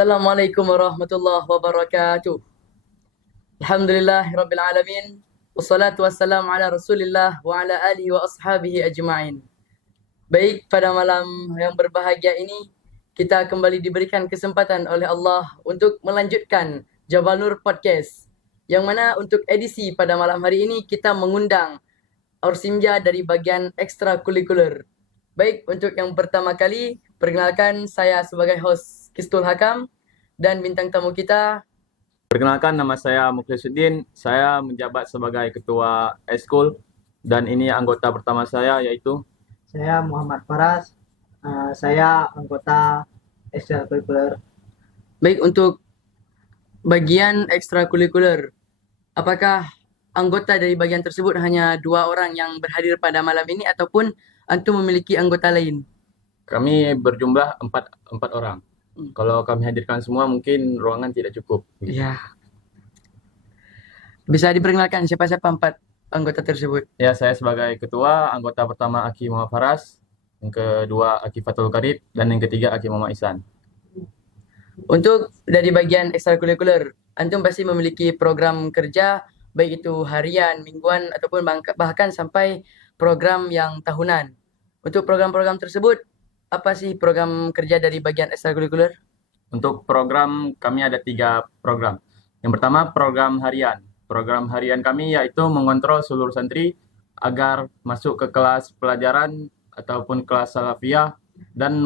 Assalamualaikum warahmatullahi wabarakatuh. Alhamdulillahirabbil alamin. Wassalatu wassalamu ala Rasulillah wa ala alihi wa ashabihi ajma'in. Baik, pada malam yang berbahagia ini kita kembali diberikan kesempatan oleh Allah untuk melanjutkan Jabal Nur Podcast. Yang mana untuk edisi pada malam hari ini kita mengundang Orsimja dari bagian ekstrakurikuler. Baik, untuk yang pertama kali, perkenalkan saya sebagai host Kistul Hakam dan bintang tamu kita. Perkenalkan, nama saya Mukhlisuddin. Saya menjabat sebagai ketua Eskul dan ini anggota pertama saya yaitu Saya Muhammad Faras. Saya anggota ekstrakurikuler. Baik, untuk bagian ekstrakurikuler, apakah anggota dari bagian tersebut hanya 2 orang yang berhadir pada malam ini ataupun antum memiliki anggota lain? kami berjumlah empat orang. Kalau kami hadirkan semua mungkin ruangan tidak cukup. Ya. Bisa diperkenalkan siapa-siapa 4 anggota tersebut? Ya, saya sebagai ketua, anggota pertama Aki Muhammad Faras, yang kedua Aki Fatul Karid, dan yang ketiga Aki Muhammad Ihsan. Untuk dari bagian ekstrakurikuler, antum pasti memiliki program kerja, baik itu harian, mingguan, ataupun bahkan sampai program yang tahunan. Untuk program-program tersebut, apa sih program kerja dari bagian ekstrakurikuler? Untuk program kami ada 3 program. Yang pertama program harian. Program harian kami yaitu mengontrol seluruh santri agar masuk ke kelas pelajaran ataupun kelas salafiyah dan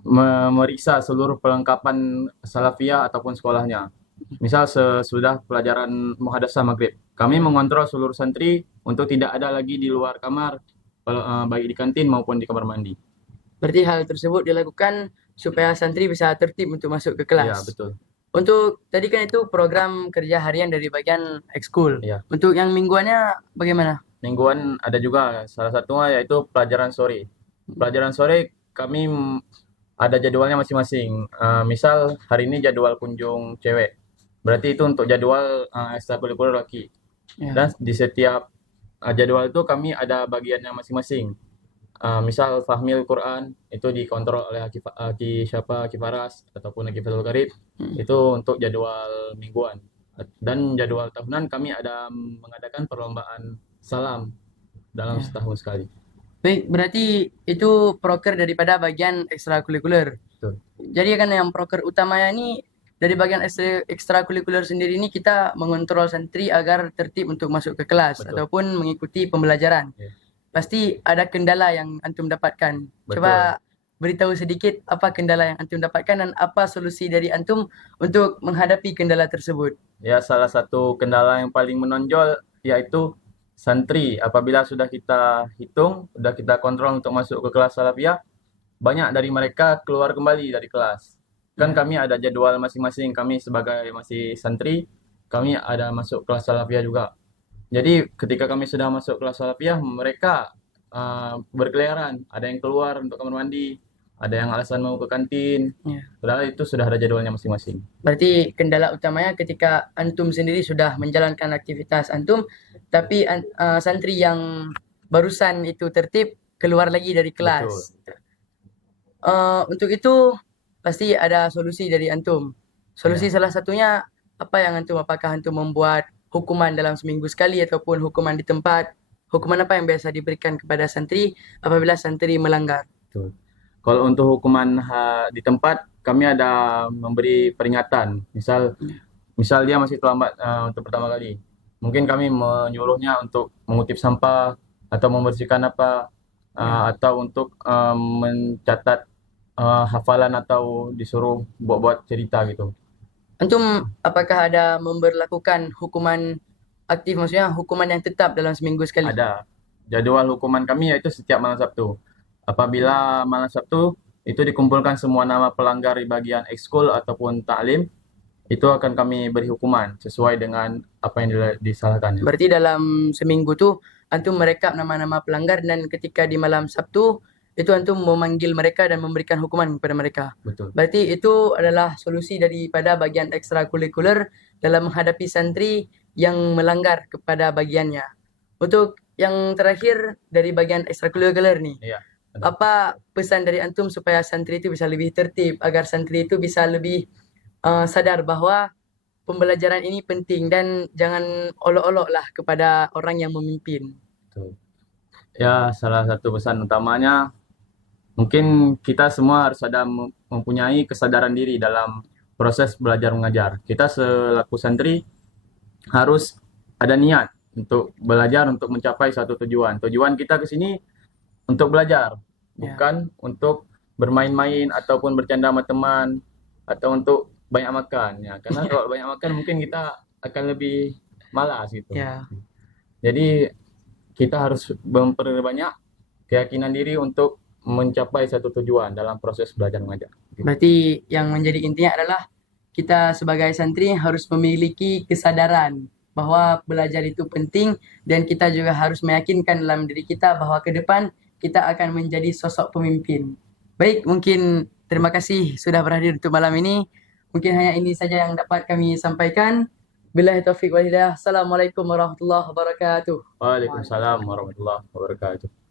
memeriksa seluruh perlengkapan salafiyah ataupun sekolahnya. Misal sesudah pelajaran muhadasah maghrib, kami mengontrol seluruh santri untuk tidak ada lagi di luar kamar, baik di kantin maupun di kamar mandi. Berarti hal tersebut dilakukan supaya santri bisa tertib untuk masuk ke kelas. Ya, betul. Untuk tadi kan itu program kerja harian dari bagian ekskul. Ya. Untuk yang mingguannya bagaimana? Mingguan ada juga, salah satunya yaitu pelajaran sore. Pelajaran sore kami ada jadwalnya masing-masing. Misal hari ini jadwal kunjung cewek, berarti itu untuk jadwal ekstrakurikuler laki. Ya. Dan di setiap jadwal itu kami ada bagiannya masing-masing. Misal Fahmil Quran itu dikontrol oleh Aki Faras ataupun Aki Fatul Karid. Itu untuk jadwal mingguan. Dan jadwal tahunan kami ada mengadakan perlombaan salam dalam setahun sekali. Baik, berarti itu proker daripada bagian ekstrakurikuler. Betul. Jadi kan yang proker utamanya ini dari bagian ekstrakurikuler sendiri ini kita mengontrol santri agar tertib untuk masuk ke kelas. Betul. Ataupun mengikuti pembelajaran. Ya. Pasti ada kendala yang antum dapatkan. Betul. Coba beritahu sedikit apa kendala yang antum dapatkan dan apa solusi dari antum untuk menghadapi kendala tersebut. Ya, salah satu kendala yang paling menonjol yaitu santri apabila sudah kita hitung, sudah kita kontrol untuk masuk ke kelas salafiyah, banyak dari mereka keluar kembali dari kelas. Kan kami ada jadwal masing-masing, kami sebagai masih santri, kami ada masuk kelas salafiyah juga. Jadi ketika kami sudah masuk kelas salafiyah, mereka berkeliaran, ada yang keluar untuk kamar mandi, ada yang alasan mau ke kantin. Ya. Padahal itu sudah ada jadwalnya masing-masing. Berarti kendala utamanya ketika antum sendiri sudah menjalankan aktivitas antum, tapi santri yang barusan itu tertib keluar lagi dari kelas. Untuk itu pasti ada solusi dari antum. Solusi salah satunya apa yang antum? Apakah antum membuat hukuman dalam seminggu sekali ataupun hukuman di tempat? Hukuman apa yang biasa diberikan kepada santri apabila santri melanggar? Betul. Kalau untuk hukuman di tempat, kami ada memberi peringatan. Misal dia masih terlambat untuk pertama kali, mungkin kami menyuruhnya untuk mengutip sampah atau membersihkan apa, atau untuk mencatat hafalan atau disuruh buat cerita gitu. Antum apakah ada memberlakukan hukuman aktif, maksudnya hukuman yang tetap dalam seminggu sekali? Ada. Jadwal hukuman kami yaitu setiap malam Sabtu. Apabila malam Sabtu itu dikumpulkan semua nama pelanggar di bagian ekskul ataupun taklim, itu akan kami beri hukuman sesuai dengan apa yang disalahkan. Berarti dalam seminggu tuh antum merekap nama-nama pelanggar dan ketika di malam Sabtu itu antum memanggil mereka dan memberikan hukuman kepada mereka. Betul. Berarti itu adalah solusi daripada bagian ekstrakurikuler dalam menghadapi santri yang melanggar kepada bagiannya. Untuk yang terakhir dari bagian ekstrakurikuler nih. Iya. apa pesan dari antum supaya santri itu bisa lebih tertib, agar santri itu bisa lebih sadar bahwa pembelajaran ini penting dan jangan olok-olok lah kepada orang yang memimpin. Betul. Ya, salah satu pesan utamanya mungkin kita semua harus ada mempunyai kesadaran diri dalam proses belajar mengajar. Kita selaku santri harus ada niat untuk belajar untuk mencapai suatu tujuan. Tujuan kita ke sini untuk belajar, bukan untuk bermain-main ataupun bercanda sama teman atau untuk banyak makan ya. Karena kalau banyak makan mungkin kita akan lebih malas gitu. Ya, Jadi kita harus memperbanyak keyakinan diri untuk mencapai satu tujuan dalam proses belajar mengajar. berarti yang menjadi intinya adalah kita sebagai santri harus memiliki kesadaran bahwa belajar itu penting dan kita juga harus meyakinkan dalam diri kita bahwa ke depan kita akan menjadi sosok pemimpin. Baik, mungkin terima kasih sudah berhadir untuk malam ini. Mungkin hanya ini saja yang dapat kami sampaikan. Billahi taufiq wal hidayah. Assalamualaikum warahmatullahi wabarakatuh. Waalaikumsalam warahmatullahi wabarakatuh.